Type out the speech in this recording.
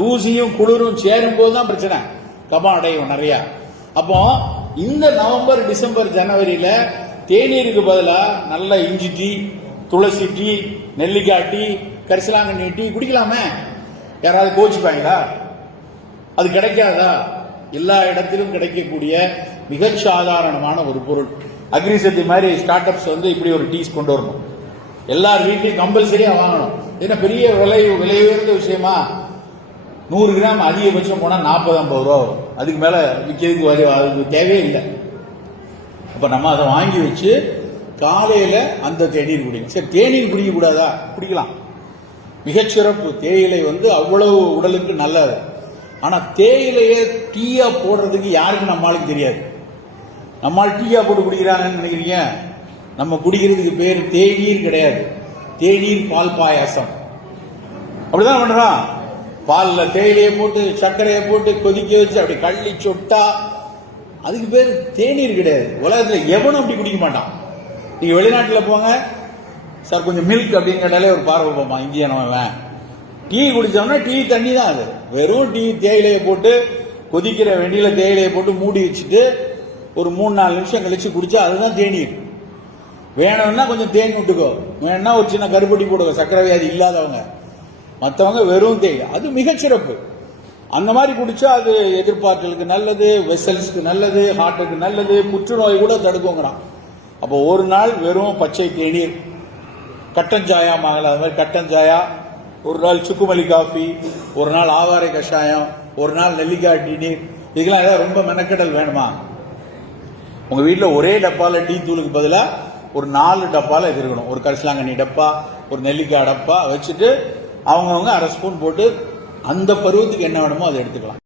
தூசியும் குளிரும் சேரும் போது தான் பிரச்சனை. கபம் அடையும் நிறைய. அப்போ இந்த நவம்பர் டிசம்பர் ஜனவரியில தேநீருக்கு பதிலாக நல்ல இஞ்சி டீ துளசி டீ நெல்லிக்காய் டீ கரிசலாங்கண்ணி டீ குடிக்கலாமே. யாராவது கோச்சிப்பாங்களா அது கிடைக்காதா? எல்லா இடத்திலும் கிடைக்கக்கூடிய மிகச் சாதாரணமான ஒரு பொருள். அக்ரிசக்தி மாதிரி ஸ்டார்ட் அப்ஸ் வந்து இப்படி ஒரு டீஸ் கொண்டு வரணும். எல்லார் வீட்லையும் கம்பல்சரியா வாங்கணும். என்ன பெரிய விலை விலை உயர்ந்த விஷயமா? நூறு கிராம் அதிகபட்சம் போனால் நாற்பது ஐம்பது ரூபா வரும். அதுக்கு மேலே விற்கிறதுக்கு வரி அதுக்கு தேவையே இல்லை. அப்போ நம்ம அதை வாங்கி வச்சு காலையில் அந்த தேநீர் குடிக்கணும் சரி தேநீர் குடிக்கக்கூடாதா? குடிக்கலாம். மிகச்சிறப்பு. தேயிலை வந்து அவ்வளவு உடலுக்கு நல்லது. ஆனால் தேயிலையை டீயா போடுறதுக்கு யாருக்கும் நம்மளுக்கு தெரியாது. நம்மால் டீயா போட்டு குடிக்கிறாங்கன்னு நினைக்கிறீங்க? நம்ம குடிக்கிறதுக்கு பேர் தேநீர் கிடையாது. தேநீர் பால் பாயாசம். அப்படிதான் பண்ணுறான் பாலில் தேயிலையை போட்டு சர்க்கரையை போட்டு கொதிக்க வச்சு அப்படி கள்ளி சொட்டா அதுக்கு பேர் தேநீர் கிடையாது. உலகத்தில் எவனும் அப்படி குடிக்க மாட்டான். நீங்க வெளிநாட்டில் போங்க சார் கொஞ்சம் மில்க் அப்படின்னு கேட்டாலே ஒரு பார்வை பார்ப்பான் இந்தியானவன். டீ குடிச்சோம்னா டீ தண்ணி தான் அது. வெறும் டீ தேயிலையை போட்டு கொதிக்கிற வெண்டியில் தேயிலையை போட்டு மூடி வச்சுட்டு ஒரு மூணு நாலு நிமிஷம் கழிச்சு குடிச்சா அதுதான் தேநீர். வேணும்னா கொஞ்சம் தேன் விட்டுக்கோ. வேணும்னா ஒரு சின்ன கருப்பட்டி போடுங்க சக்கரை வியாதி இல்லாதவங்க. மற்றவங்க வெறும் தேய். அது மிகச்சிறப்பு. அந்த மாதிரி குடிச்சா அது எதிர்பார்த்தலுக்கு நல்லது வெசல்ஸ்க்கு நல்லது ஹார்ட்டுக்கு நல்லது புற்றுநோய் கூட தடுக்குங்கிறான். அப்போ ஒரு நாள் வெறும் பச்சை தேநீர் கட்டஞ்சாயா மாங்கல அது மாதிரி கட்டன் சாயா ஒரு நாள் சுக்குமல்லி காஃபி ஒரு நாள் ஆவாரை கஷாயம் ஒரு நாள் நெல்லிக்காய் டீ நீர் இதுக்கெல்லாம் ஏதாவது ரொம்ப மெனக்கெடல் வேணுமா? உங்கள் வீட்டில் ஒரே டப்பாவில் டீ தூளுக்கு பதிலாக ஒரு நாலு டப்பாவில் இது இருக்கணும். ஒரு கரிசலாங்கண்ணி டப்பா ஒரு நெல்லிக்காய் டப்பா வச்சுட்டு அவங்கவுங்க அரை ஸ்பூன் போட்டு அந்த பருவத்துக்கு என்ன வேணுமோ அதை எடுத்துக்கலாம்.